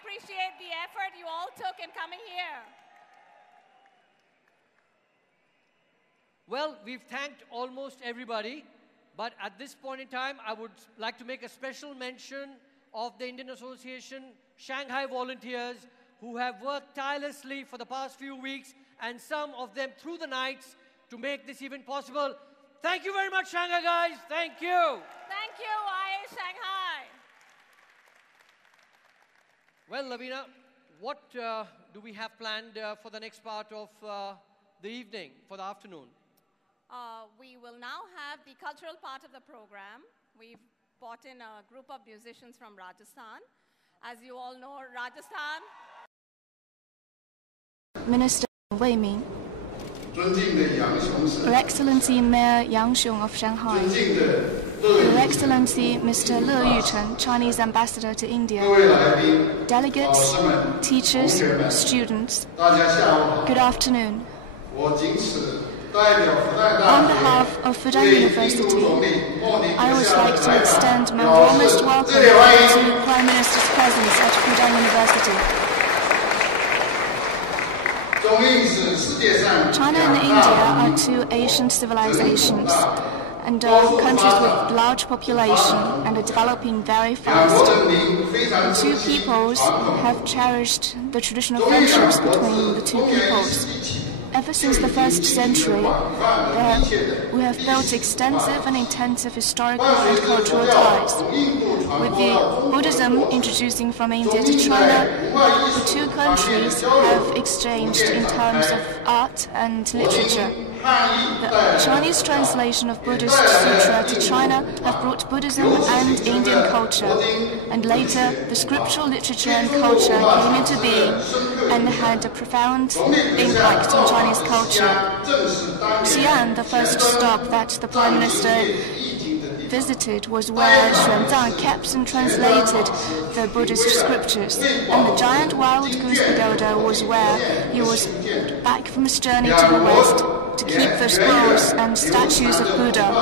appreciate the effort you all took in coming here. Well, we've thanked almost everybody, but at this point in time, I would like to make a special mention of the Indian Association Shanghai volunteers who have worked tirelessly for the past few weeks, and some of them through the nights, to make this event possible. Thank you very much, Shanghai guys. Thank you. Thank you, IA Shanghai. Well, Lavina, what do we have planned for the next part of the evening, for the afternoon? We will now have the cultural part of the program. We've brought in a group of musicians from Rajasthan. As you all know, Rajasthan. Minister Wei Min, Your Excellency Mayor Yang Xiong of Shanghai, Your Excellency Mr. Le Yuchen, Chinese Ambassador to India, delegates, teachers, students, good afternoon. On behalf of Fudan University, I would like to extend my warmest welcome to the Prime Minister's presence at Fudan University. China and India are two ancient civilizations and countries with large population and are developing very fast. The two peoples have cherished the traditional friendships between the two peoples. Ever since the 1st century, we have built extensive and intensive historical and cultural ties. With the Buddhism introducing from India to China, the two countries have exchanged in terms of art and literature. The Chinese translation of Buddhist sutra to China have brought Buddhism and Indian culture, and later the scriptural literature and culture came into being and had a profound impact on Chinese culture. Xi'an, the first stop that the Prime Minister visited, was where Xuanzang kept and translated the Buddhist scriptures, and the giant wild goose pagoda was where he was back from his journey to the west to keep the scrolls and statues of Buddha.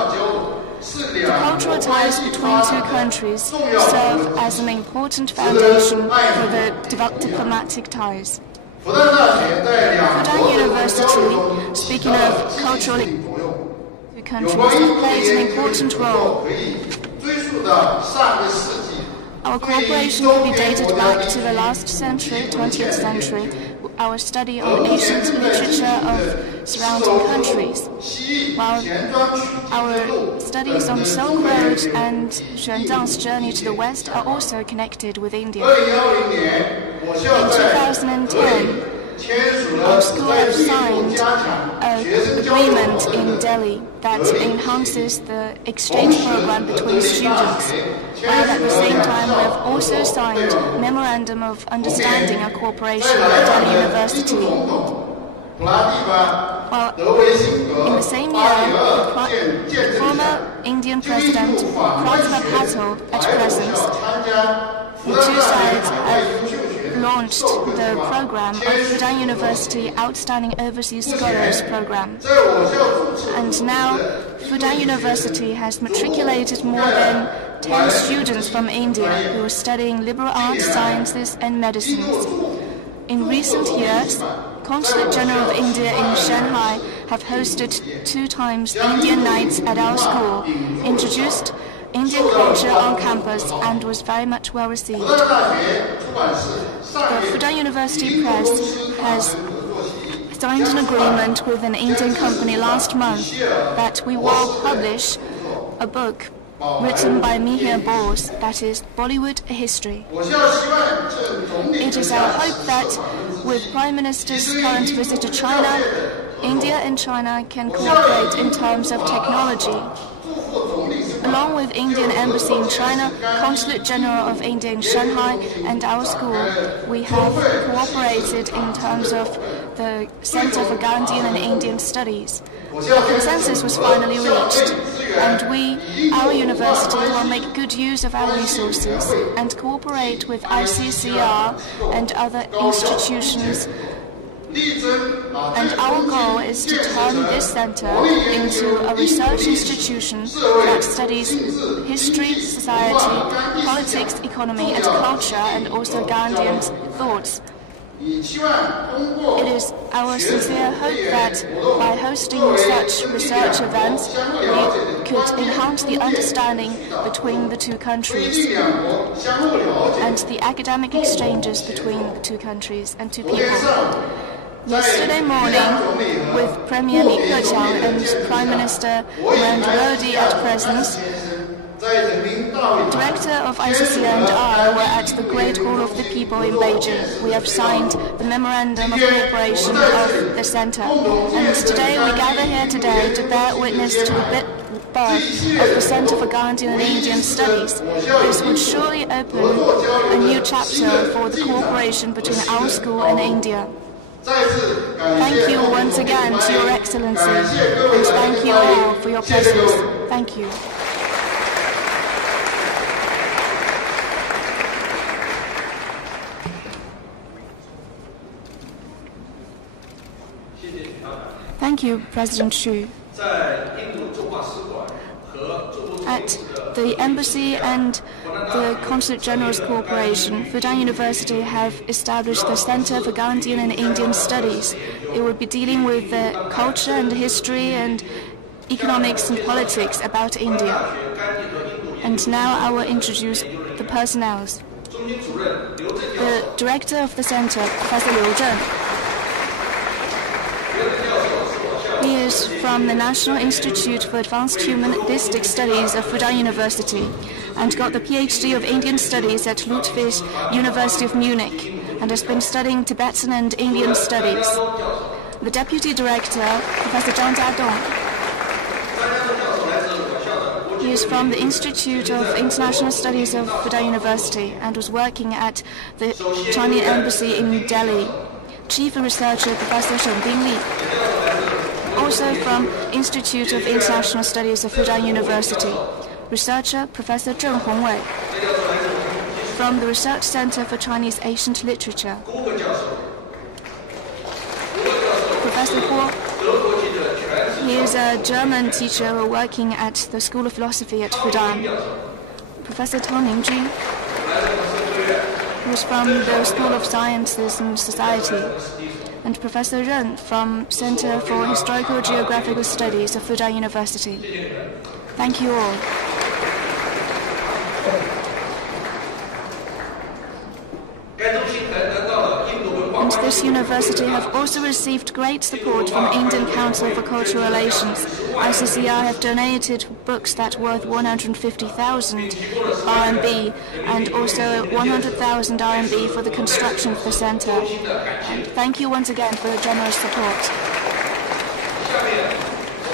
The cultural ties between two countries serve as an important foundation for the diplomatic ties. Fudan University, speaking of cultural two countries, have played an important role. Our cooperation can be dated back to the last century, 20th century, our study on ancient literature of surrounding countries, while our studies on Silk Road and Xuanzang's journey to the west are also connected with India. In 2010, our school have signed an agreement in Delhi that enhances the exchange program between students. And at the same time, we have also signed a memorandum of understanding and cooperation with Delhi University. Well, in the same year, the former Indian President Pratibha Patil at present, the two sides have launched the program of Fudan University Outstanding Overseas Scholars Program. And now, Fudan University has matriculated more than 10 students from India who are studying liberal arts, sciences and medicines. In recent years, Consulate General of India in Shanghai have hosted 2 times Indian Nights at our school, introduced Indian culture on campus and was very much well received. The Fudan University Press has signed an agreement with an Indian company last month that we will publish a book written by Mihir Bose, that is Bollywood History. It is our hope that with Prime Minister's current visit to China, India and China can cooperate in terms of technology. Along with Indian Embassy in China, Consulate General of India in Shanghai and our school, we have cooperated in terms of the Center for Gandhian and Indian Studies. A consensus was finally reached, and we, our university, will make good use of our resources and cooperate with ICCR and other institutions And our goal is to turn this center into a research institution that studies history, society, politics, economy, and culture, and also Gandhian thoughts. It is our sincere hope that by hosting such research events, we could enhance the understanding between the two countries and the academic exchanges between the two countries and two people. Yesterday morning, with Premier Li Keqiang and Prime Minister Narendra Modi at presence, Director of ICC and I were at the Great Hall of the People in Beijing. We have signed the Memorandum of Cooperation of the Center. And today we gather here today to bear witness to the birth of the Center for Gandhian and Indian Studies. This would surely open a new chapter for the cooperation between our school and India. Thank you once again to Your Excellency, and thank you all for your presence. Thank you. Thank you, President Xu. At the Embassy and the Consulate General's Cooperation, Fudan University have established the Center for Gandhian and Indian Studies. It will be dealing with the culture and history and economics and politics about India. And now I will introduce the personnel. The director of the center, Professor Liu Zheng. He is from the National Institute for Advanced Humanistic Studies of Fudan University and got the PhD of Indian Studies at Ludwig University of Munich and has been studying Tibetan and Indian studies. The Deputy Director, Professor Zhang Jiadong. He is from the Institute of International Studies of Fudan University and was working at the Chinese Embassy in Delhi. Chief Researcher, Professor Shen Bingli. Also from Institute of International Studies of Fudan University. Researcher, Professor Zheng Hongwei. From the Research Center for Chinese Ancient Literature. Professor Guo. He is a German teacher working at the School of Philosophy at Fudan. Professor Tang Ningjun. He was from the School of Sciences and Society. And Professor Ren from Center for Historical Geographical Studies of Fudan University. Thank you all. And this university have also received great support from Indian Council for Cultural Relations. ICCR have donated books that worth 150,000 RMB and also 100,000 RMB for the construction of the center. And thank you once again for your generous support.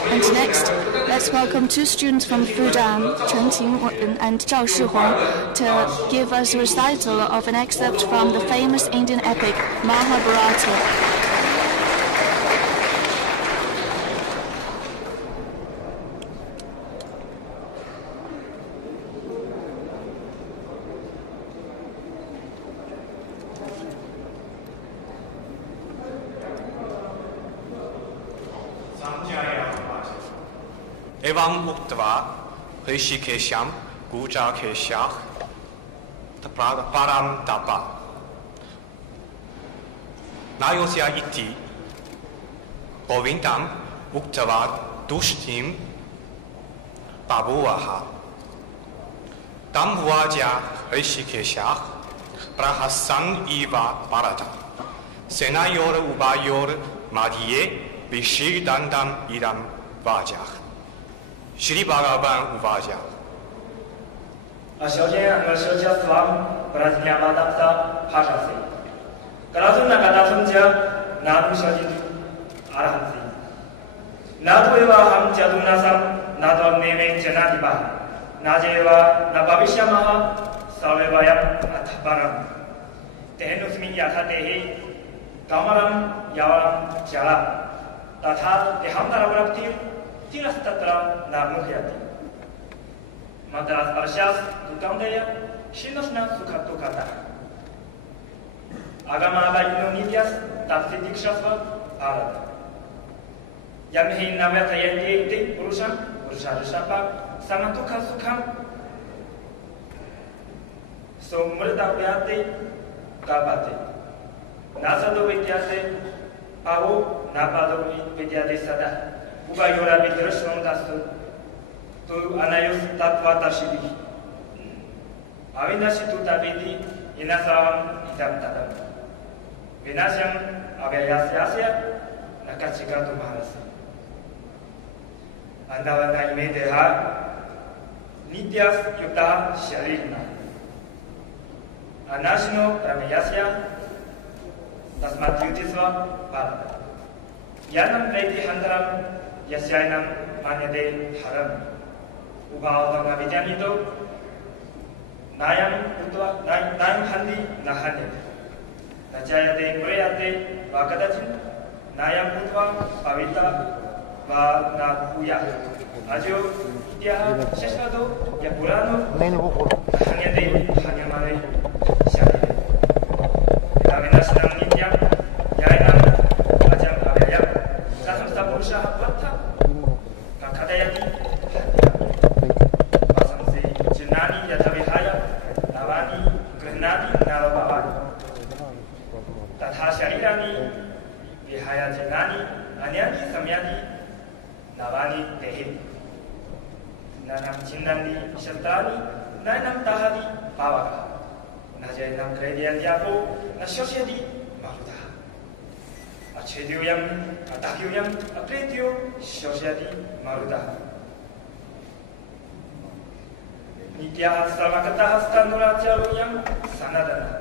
And next, let's welcome two students from Fudan, Chen Qingwen and Zhao Shihong, to give us a recital of an excerpt from the famous Indian epic, Mahabharata. Evam muktva Rishikesham Gujakeshach Param Tapa Nayosya iti Govintam Muktava Dushtim Babuaha Tambuaja Rishikeshach Prahasan Iva Parata Senayor Ubayor Madie Bishir Dandam Idam Vajach Shri Bhagavan Uvaja. 首先，我首先希望不然今天把大家爬上去。格拉宗那个大宗教，那都小弟阿拉汉子。那都ว่าham jadu nasam, na do neme jana diba. Na jewa na babisya maha salvevayam athaparam. Tehenu smin yatha tehi kamaram yawaram jala. Tatha teham darabraktir. Tiras tatra na muhyati. Madras arshas dukandaya shinosna sukhato kata. Agama aga inonidias तत्सिद्धिक्षस्व Bharat यम हि नव्यथयन्ति इति पुरुषं पुरुषार्षपा समदुःख सुखं सोमृतव्याति कापति नासदो विद्याते पावो नापादो विद्याते सदा उभयोरा विद्रष्टं तस्तु तु अनयुस तत्त्वतर्शिभिः अविनाशी तु तविधि इनसावं इदं तदं विनाशम् अव्ययास्यास्य न कच्चिकातु भारस्य अन्धवता इमे देहा नित्यास युक्ता शरीरना अनाशिनो प्रमेयस्य तस्मात् युतिस्व भारत यानं प्रैति हन्तरं यस्यायनं मान्यते हरम् उभावतं विद्यामितो नायं कृत्वा नायं हन्ति न हन्यते न जायते प्रयाते वा कदाचित् नायं कृत्वा पविता वा न भूयात् अजो इत्याह शश्वतो य पुराणो हन्यते हन्यमाने शरीरे यदा विनाशनं नित्यं यायनं अजम् अव्ययं कथं स पुरुषः वर्थ कथयति वासंसि चिन्नानि यथा विहाय नवानि गृह्णाति नवभावानि तथा शरीराणि विहाय चिन्नानि अन्यानि सम्यानि नवानि देहे ननं छिन्दन्ति शस्त्राणि नैनं दहति पावकः न जैनं क्लेदयन्त्यापो न शोषयति मरुतः अच्छेद्योऽयम् अदह्योऽयम् अप्रेत्यो शोषयति मरुतः नित्याः सर्वगतः स्तनुराचारोऽयं सनातनः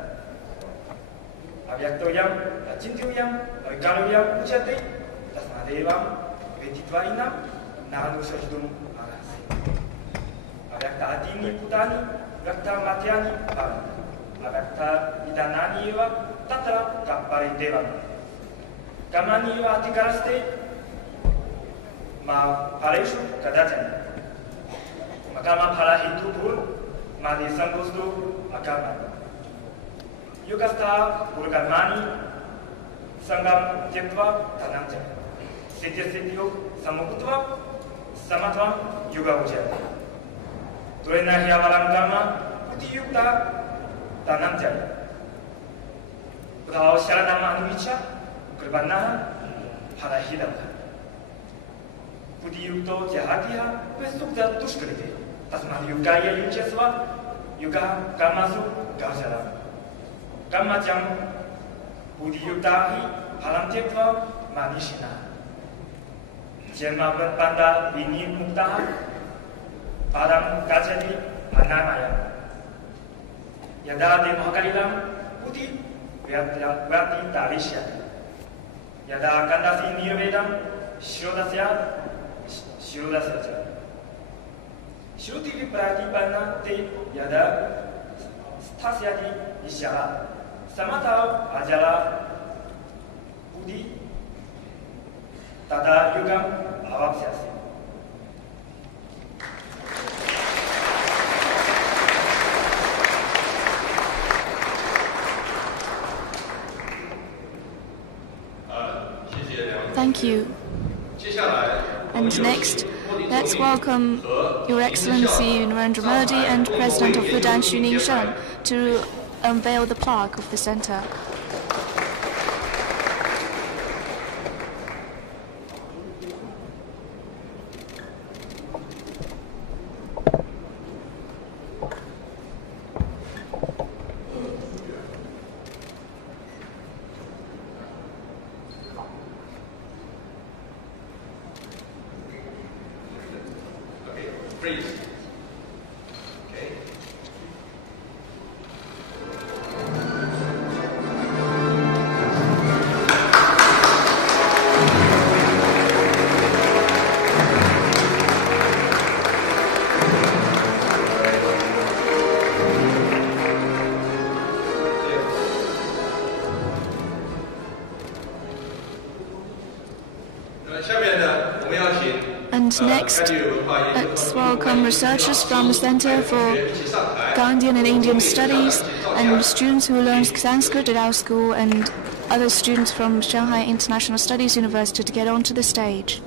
अव्यक्तोऽयम् अचिन्त्योऽयम् अविकारोऽयम् उच्यते तस्मादेवं वेदित्वारिणां नानुशोचितुम् अर्हसि अव्यक्तादीनि भूतानि व्यक्तमाद्यानि भवन्ति अव्यक्तविधानानि एव तत्र परिदेवन्ति कर्माणि एव अधिकारस्ते मा फलेषु कदाचन अकर्मफलहेतुः मादिसंगोस्तु अकर्म युगस्थः गुरुकर्माणि संगं त्यक्त्वा धनं च सिद्ध्यसिद्ध्यो समुत्वा समत्वं युग उच्यते तुरेण ह्यवलं कर्म बुद्धियुक्ता धनं च उदाव शरणम् अनुविच्य कृपन्नः फलहितः बुद्धियुक्तो जहातिः विस्तुक्तः दुष्कृते तस्मात् युगाय युज्यस्व युगः कर्मसु गहचरः कर्मजं बुद्धियुक्ता हि फलं त्यक्त्वा मनीषिणः जन्मबन्धा विनिर्मुक्तः पदं गच्छति अनामयम् यदा देहकलिलं बुद्धि व्यतितारिष्यति यदा कन्दसि निर्वेदं श्रोतस्य च श्रुतिविप्रतिपन्नते यदा स्थास्यति ईश्वरः समता अजला बुद्धि तदा युगम् अवाप्स्यसि Thank you. And next, let's welcome Your Excellency Narendra Modi and President of Bhutan Xu Ningsheng to unveil the plaque of the center. Freeze. Okay. And next, let's welcome researchers from the Center for Gandhian and Indian Studies and students who learn Sanskrit at our school and other students from Shanghai International Studies University to get onto the stage.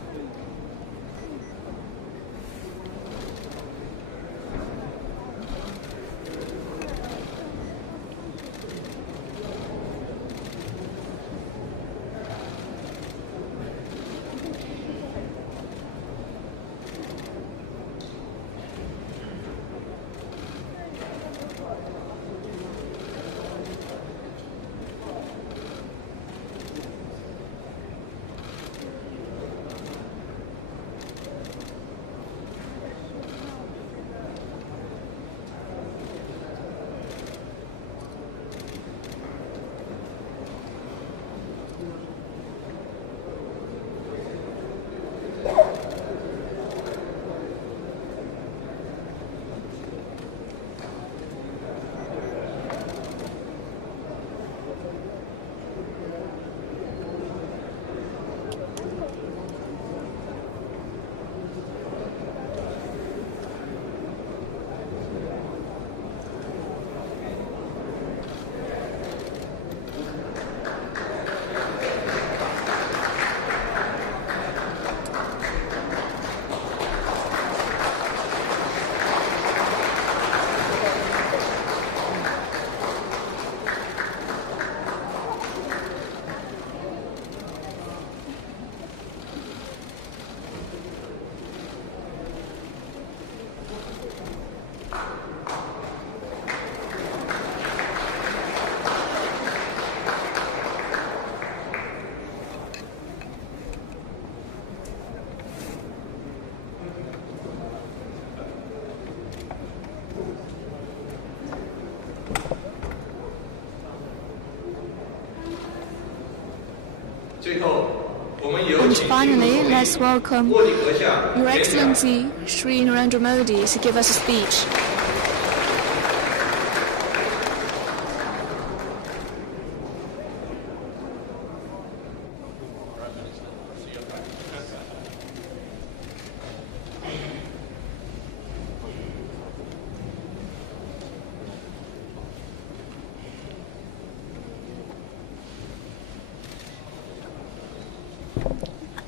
And finally, let's welcome Your Excellency Shri Narendra Modi to give us a speech.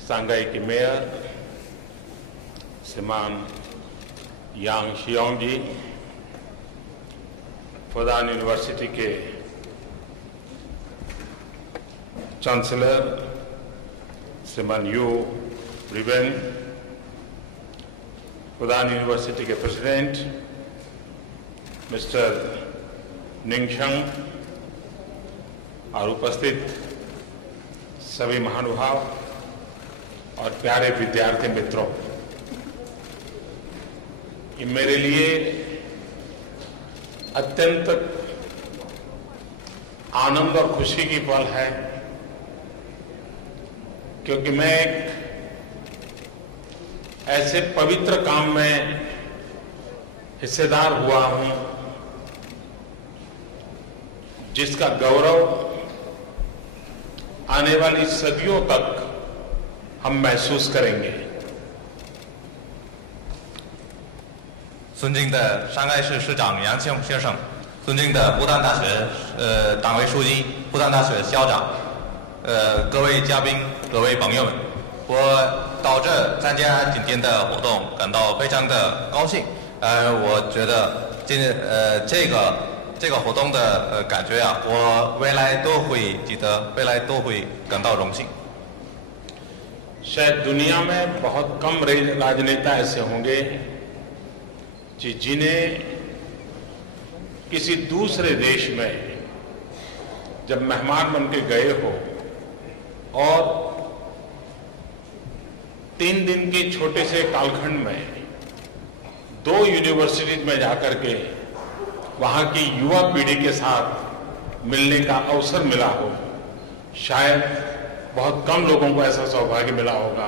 Shanghai के mayor श्रीमान यांग शियोंग जी, Fudan university के chancellor श्रीमान you riven, Fudan university के president mister निंगशंग और उपस्थित सभी महानुभाव और प्यारे विद्यार्थी मित्रों, ये मेरे लिए अत्यंत आनंद और खुशी की पल है, क्योंकि मैं एक ऐसे पवित्र काम में हिस्सेदार हुआ हूं जिसका गौरव आने वाली सदियों तक हम महसूस करेंगे। 尊敬的上海市市长杨庆先生，尊敬的复旦大学党委书记、复旦大学校长，各位嘉宾、各位朋友们，我到这参加今天的活动感到非常的高兴。我觉得这个活动的感觉啊，我未来都会记得，未来都会感到荣幸。 शायद दुनिया में बहुत कम राजनेता ऐसे होंगे जिन्हें किसी दूसरे देश में जब मेहमान बन के गए हो और 3 दिन के छोटे से कालखंड में 2 यूनिवर्सिटीज में जाकर के वहां की युवा पीढ़ी के साथ मिलने का अवसर मिला हो। शायद बहुत कम लोगों को ऐसा सौभाग्य मिला होगा।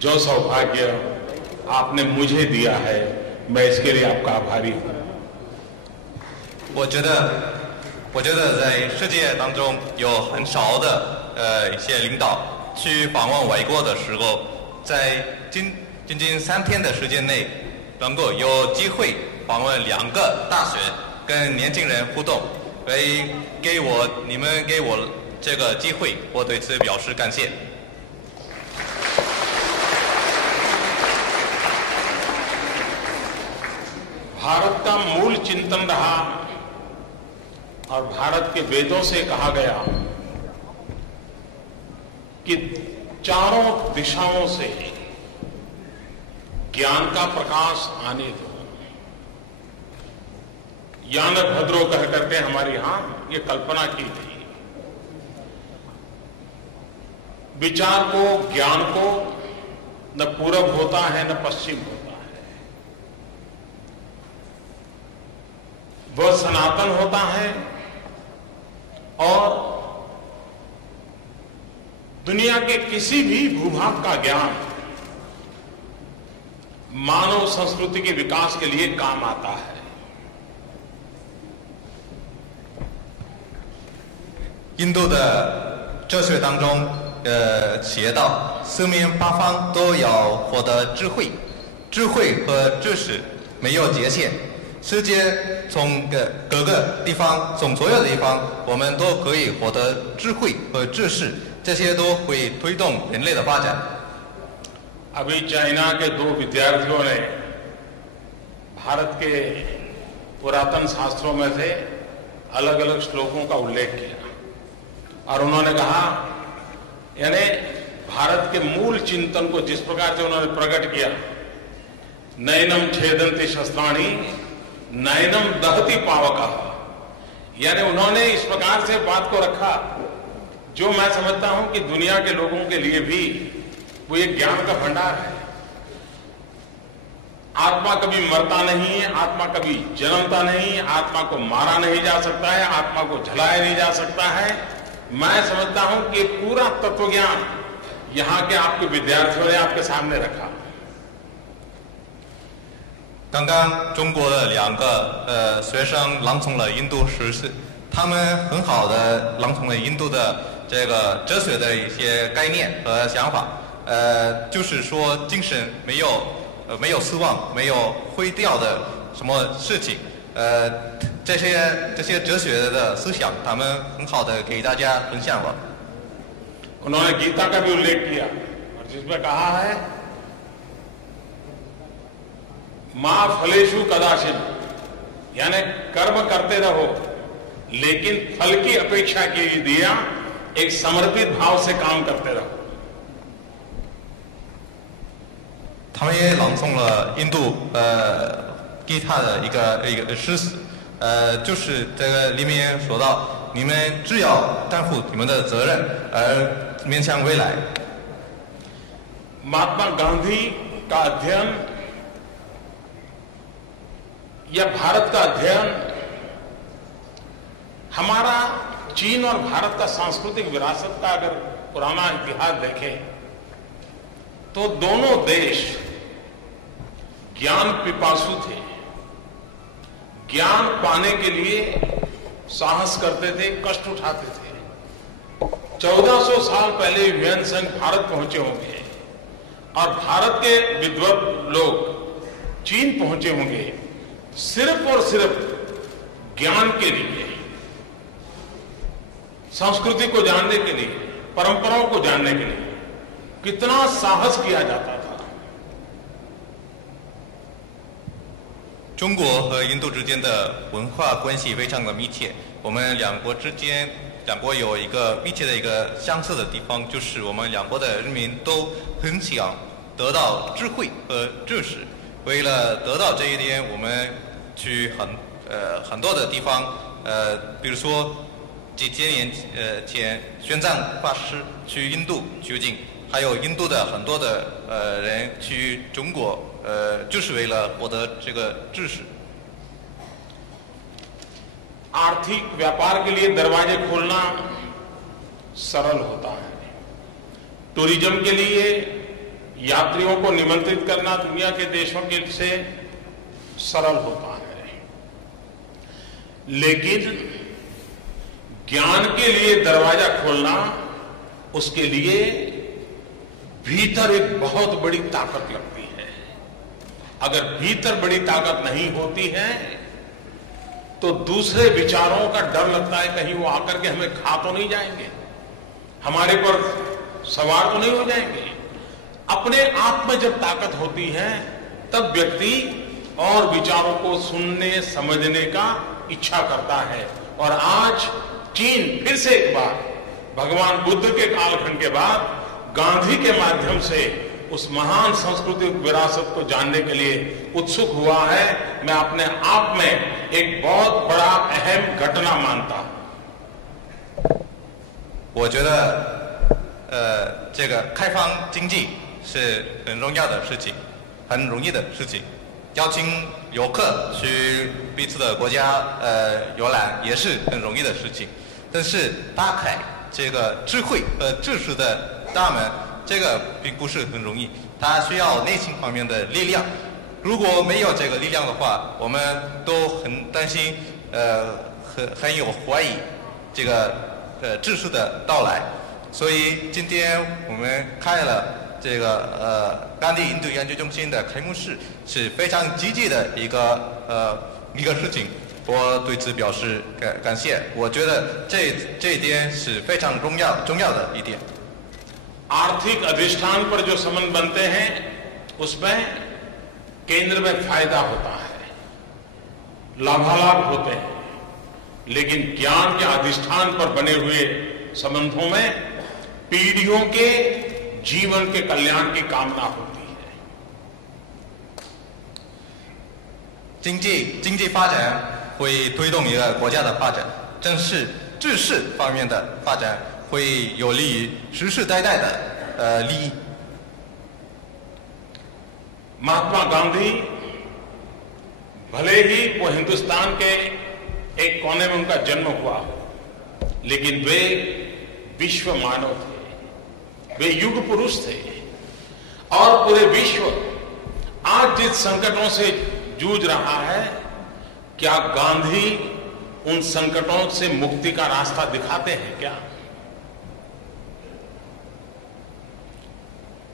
जो सौभाग्य आपने मुझे दिया है, मैं इसके लिए आपका आभारी हूं। 我觉得在世界当中有很少的一些领导去访问外国的时候，在仅3天的时间内，能够有机会访问2个大学，跟年轻人互动，所以你们给我这个机会，我对此表示感谢。भारत का मूल चिंतन रहा और भारत के वेदों से कहा गया कि चारों दिशाओं से ज्ञान का प्रकाश आने दो। यान भद्रो कह करके हमारे यहां ये कल्पना की थी। विचार को, ज्ञान को न पूरब होता है न पश्चिम होता है, वह सनातन होता है और दुनिया के किसी भी भूभाग का ज्ञान मानव संस्कृति के विकास के लिए काम आता है। 印度的哲学当中，写到四面八方都要获得智慧，智慧和知识没有界限，世界从各个地方，从所有的地方，我们都可以获得智慧和知识，这些都会推动人类的发展。 अभी चाइना के 2 विद्यार्थियों ने भारत के पुरातन शास्त्रों में से अलग अलग श्लोकों का उल्लेख किया और उन्होंने कहा, यानी भारत के मूल चिंतन को जिस प्रकार से उन्होंने प्रकट किया, नैनम छेदन्ति शस्त्राणि नैनम दहति पावका, यानी उन्होंने इस प्रकार से बात को रखा जो मैं समझता हूं कि दुनिया के लोगों के लिए भी वो एक ज्ञान का भंडार है। आत्मा कभी मरता नहीं है, आत्मा कभी जन्मता नहीं है, आत्मा को मारा नहीं जा सकता है, आत्मा को झलाया नहीं जा सकता है। मैं समझता हूं कि पूरा तत्वज्ञान यहां के आपके विद्यार्थियों ने आपके सामने रखा। 刚刚中国的2个学生朗诵了印度诗词，他们很好的朗诵了印度的这个哲学的一些概念和想法。就是说精神没有死亡，没有毁掉的什么事情。这些哲学的思想，他们很好的给大家分享了。 उन्होंने गीता का भी उल्लेख किया और जिसमें कहा है मां फलेषु कदाचिन, यानी कर्म करते रहो लेकिन फल की अपेक्षा की दिया एक समर्पित भाव से काम करते रहो। 他们也朗诵了印度吉他的一个诗词，就是这个里面说到，你们只要担负你们的责任而面向未来。 महात्मा गांधी का अध्ययन या भारत का अध्ययन हमारा चीन और भारत का सांस्कृतिक विरासत का अगर पुराना इतिहास देखें तो दोनों देश ज्ञान पिपासु थे, ज्ञान पाने के लिए साहस करते थे, कष्ट उठाते थे। 1400 साल पहले ह्यूएन संघ भारत पहुंचे होंगे और भारत के विद्वत लोग चीन पहुंचे होंगे सिर्फ और सिर्फ ज्ञान के लिए, संस्कृति को जानने के लिए, परंपराओं को जानने के लिए। कितना साहस किया जाता था। 中国和印度之间的文化关系非常的密切，我们两国有一个密切的一个相似的地方，就是我们两国的人民都很想得到智慧和知识。为了得到这一点，我们去很多的地方，比如说几千年前玄奘法师去印度取经，还有印度的很多的人去中国，就是为了获得这个知识。 आर्थिक व्यापार के लिए दरवाजे खोलना सरल होता है, टूरिज्म के लिए यात्रियों को निमंत्रित करना दुनिया के देशों के से सरल होता है, लेकिन ज्ञान के लिए दरवाजा खोलना, उसके लिए भीतर एक बहुत बड़ी ताकत लगती है। अगर भीतर बड़ी ताकत नहीं होती है तो दूसरे विचारों का डर लगता है कहीं वो आकर के हमें खा तो नहीं जाएंगे, हमारे पर सवार तो नहीं हो जाएंगे। अपने आप में जब ताकत होती है तब व्यक्ति और विचारों को सुनने समझने का इच्छा करता है। और आज चीन फिर से एक बार भगवान बुद्ध के कालखंड के बाद गांधी के माध्यम से उस महान सांस्कृतिक विरासत को जानने के लिए उत्सुक हुआ है। मैं अपने आप में एक बहुत बड़ा अहम घटना मानता हूं। 我觉得这个开放经济是很重要的事情，很容易的事情。邀请游客去彼此的国家游览也是很容易的事情，但是打开这个智慧和知识的大门，这个并不是很容易，它需要内心方面的力量。如果没有这个力量的话，我们都很担心，很有怀疑这个知识的到来。所以今天我们开了这个甘地印度研究中心的开幕式，是非常积极的一个事情。我对此表示感谢。我觉得这一点是非常重要的一点。आर्थिक अधिष्ठान पर जो संबंध बनते हैं उसमें केंद्र में फायदा होता है, लाभालाभ होते हैं, लेकिन ज्ञान के अधिष्ठान पर बने हुए संबंधों में पीढ़ियों के जीवन के कल्याण की कामना होती है। 经济发展会推动一个国家的发展，正是知识方面的发展会有利于世世代代的利益。महात्मा गांधी भले ही वो हिंदुस्तान के एक कोने में उनका जन्म हुआ, लेकिन वे विश्व मानव थे, वे युग पुरुष थे। और पूरे विश्व आज जिस संकटों से जूझ रहा है, क्या गांधी उन संकटों से मुक्ति का रास्ता दिखाते हैं क्या?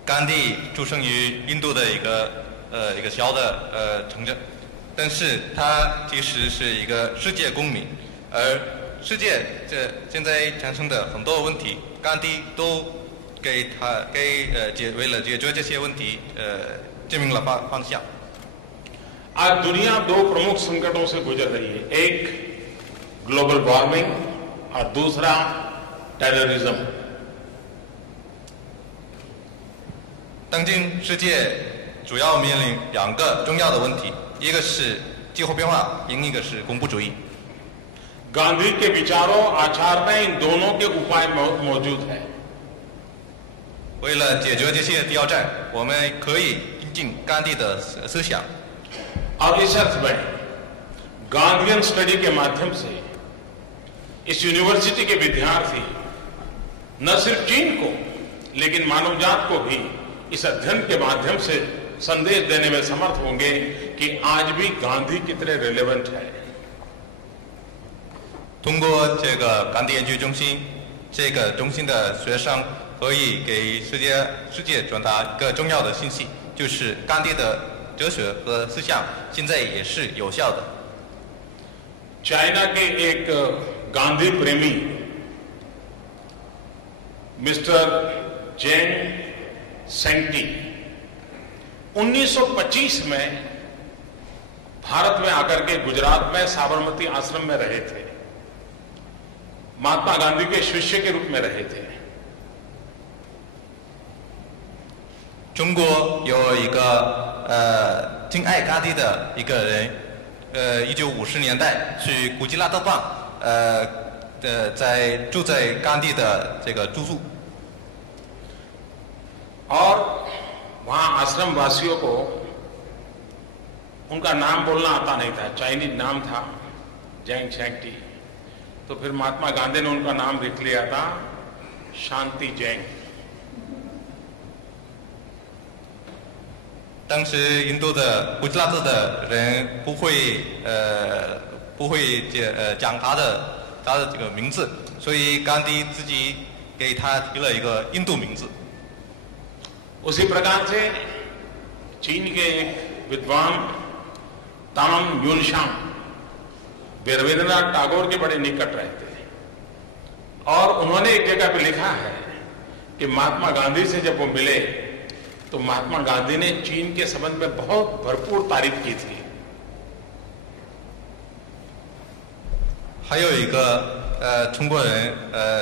甘地出生于印度的一个小的城镇，但是他其实是一个世界公民，而世界现在产生的很多问题，甘地都为了解决这些问题指明了方向。 आज दुनिया दो प्रमुख संकटों से गुजर रही है, एक ग्लोबल वार्मिंग और दूसरा टेररिज्म। 当今世界主要面临两个重要的问题，一个是气候变化，另一个是恐怖主义。 गांधी के विचारों आचार में इन दोनों के उपाय मौजूद है। 为了解决这些挑战，我们可以引进甘地的思想。 और इस अर्थ में गांधीयन स्टडी के माध्यम से इस यूनिवर्सिटी के विद्यार्थी न सिर्फ चीन को लेकिन मानवजात को भी इस अध्ययन के माध्यम से संदेश देने में समर्थ होंगे कि आज भी गांधी कितने रिलेवेंट है। 通过这个甘地研究中心，这个中心的学生可以给世界传达一个重要的信息，就是甘地的哲学和思想现在也是有效的。 चाइना के एक गांधी प्रेमी मिस्टर जेंग सेंगटी 1925 में भारत में आकर के गुजरात में साबरमती आश्रम में रहे थे, महात्मा गांधी के शिष्य के रूप में रहे थे। 中国有一个敬爱甘地的一个人，1950年代去古吉拉特邦，住在甘地的这个住宿。 और वहां आश्रम वासियों को उनका नाम बोलना आता नहीं था, चाइनीज नाम था जेंग सेंगटी। तो फिर महात्मा गांधी ने उनका नाम लिख लिया था शांति जेंग। 当时印度的古吉拉特的人不会讲他的这个名字，所以甘地自己给他提了一个印度名字。 उसी प्रकार से चीन के एक विद्वान ताम यूनशांग वे रविन्द्रनाथ टैगोर के बड़े निकट रहते और उन्होंने एक जगह पे लिखा है कि महात्मा गांधी से जब वो मिले तो महात्मा गांधी ने चीन के संबंध में बहुत भरपूर तारीफ की थी। 还有一个中国人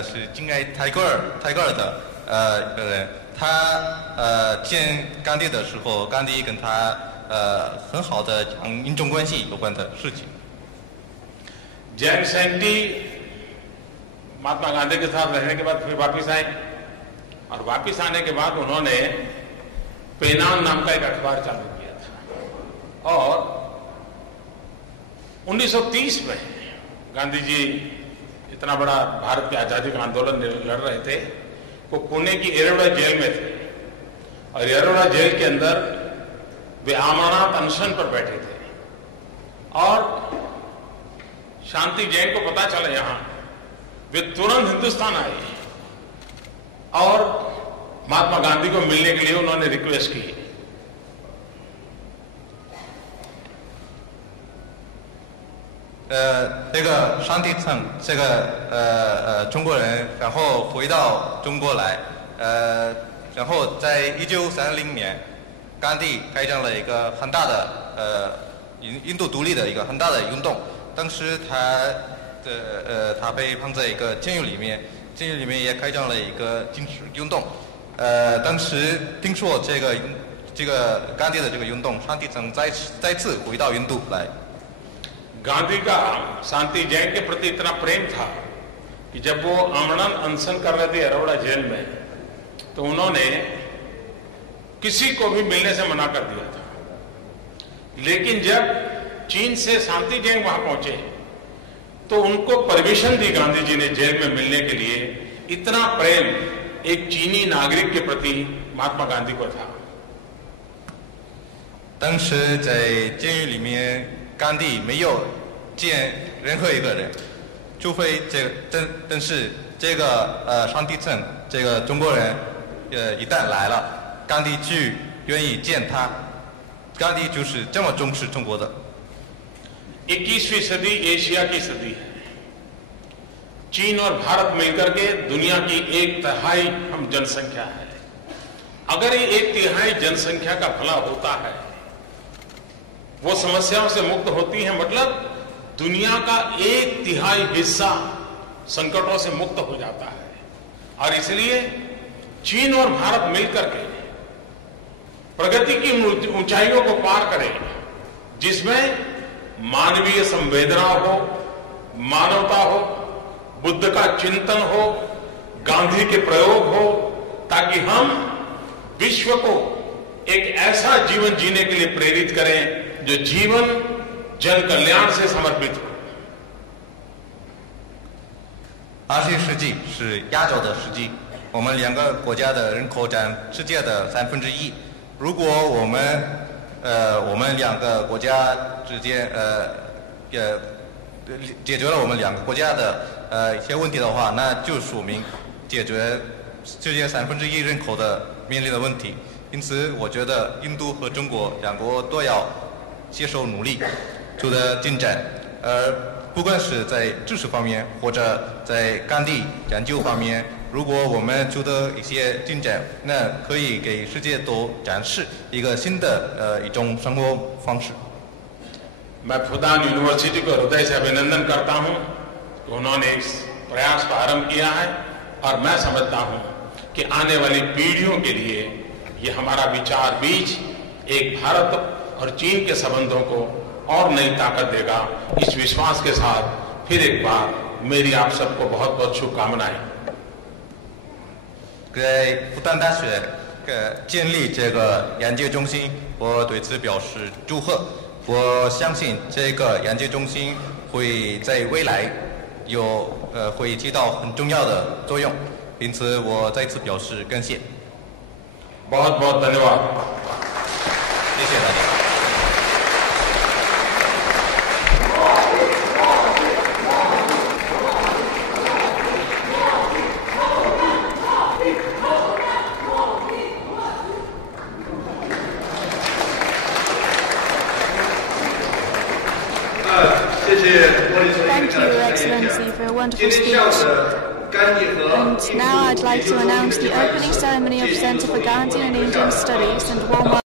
是金爱泰戈尔的一个人，他见甘地的时候，甘地跟他很好的讲印中关系有关的事情。जैन सेंटी महात्मा गांधी के साथ रहने के बाद फिर वापिस आए और वापिस आने के बाद उन्होंने पेनांग नाम का एक अखबार चालू किया था और 1930 में गांधी जी इतना बड़ा भारत के आजादी का आंदोलन लड़ रहे थे, वो पुणे की एरोड़ा जेल में थे और एरोड़ा जेल के अंदर वे अमरनाथ अनशन पर बैठे थे और शांति जैन को पता चला यहां, वे तुरंत हिंदुस्तान आए और महात्मा गांधी को मिलने के लिए उन्होंने रिक्वेस्ट की। 这个商地蹭这个中国人，然后回到中国来，然后在1930年，甘地开展了一个很大的印度独立的一个很大的运动。当时他被放在一个监狱里面，监狱里面也开展了一个禁止运动。当时听说这个甘地的这个运动，商地蹭再次回到印度来。 गांधी का शांति जैन के प्रति इतना प्रेम था कि जब वो आमरण अनशन कर रहे थे अरोड़ा जेल में तो उन्होंने किसी को भी मिलने से मना कर दिया था। लेकिन जब चीन से शांति जैन वहां पहुंचे तो उनको परमिशन दी गांधी जी ने जेल में मिलने के लिए। इतना प्रेम एक चीनी नागरिक के प्रति महात्मा गांधी को था। 当时在监狱里面。 甘地没有见任何一个人，除非但是这个商地蹭这个中国人，一旦来了，甘地就愿意见他。甘地就是这么重视中国的。21वीं सदी एशिया की सदी है। चीन और भारत मिलकर के दुनिया की 1/3 हम जनसंख्या है। अगर ये 1/3 जनसंख्या का भला होता है, वो समस्याओं से मुक्त होती है, मतलब दुनिया का 1/3 हिस्सा संकटों से मुक्त हो जाता है। और इसलिए चीन और भारत मिलकर के प्रगति की ऊंचाइयों को पार करें, जिसमें मानवीय संवेदना हो, मानवता हो, बुद्ध का चिंतन हो, गांधी के प्रयोग हो, ताकि हम विश्व को एक ऐसा जीवन जीने के लिए प्रेरित करें जो जीवन जन कल्याण से समर्पित हो। 20世纪是亚洲的世纪，我们两个国家的人口占世界的1/3。如果我们两个国家之间解决了我们两个国家的一些问题的话，那就说明解决世界1/3人口的面临的问题。因此，我觉得印度和中国两国都要 携手努力，取得进展。不管是在知识方面，或者在甘地研究方面，如果我们取得一些进展，那可以给世界都展示一个新的一种生活方式。 मैं फुदान यूनिवर्सिटी को हृदय से अभिनंदन करता हूं कि उन्होंने इस प्रयास को आरंभ किया है और मैं समझता हूं कि आने वाली पीढ़ियों के लिए ये हमारा विचार बीज एक भारत और चीन के संबंधों को और नई ताकत देगा। इस विश्वास के साथ फिर एक बार मेरी आप सबको बहुत बहुत शुभकामनाएं। 在复旦大学建立这个研究中心，我对此表示祝贺。我相信这个研究中心会在未来会起到很重要的作用，因此我再次表示感谢。बहुत बहुत धन्यवाद。谢谢大家。 谢谢莫里 wonderful speech. And now I'd like to announce the opening ceremony of Center for Gandhi and Indian Studies and warm welcome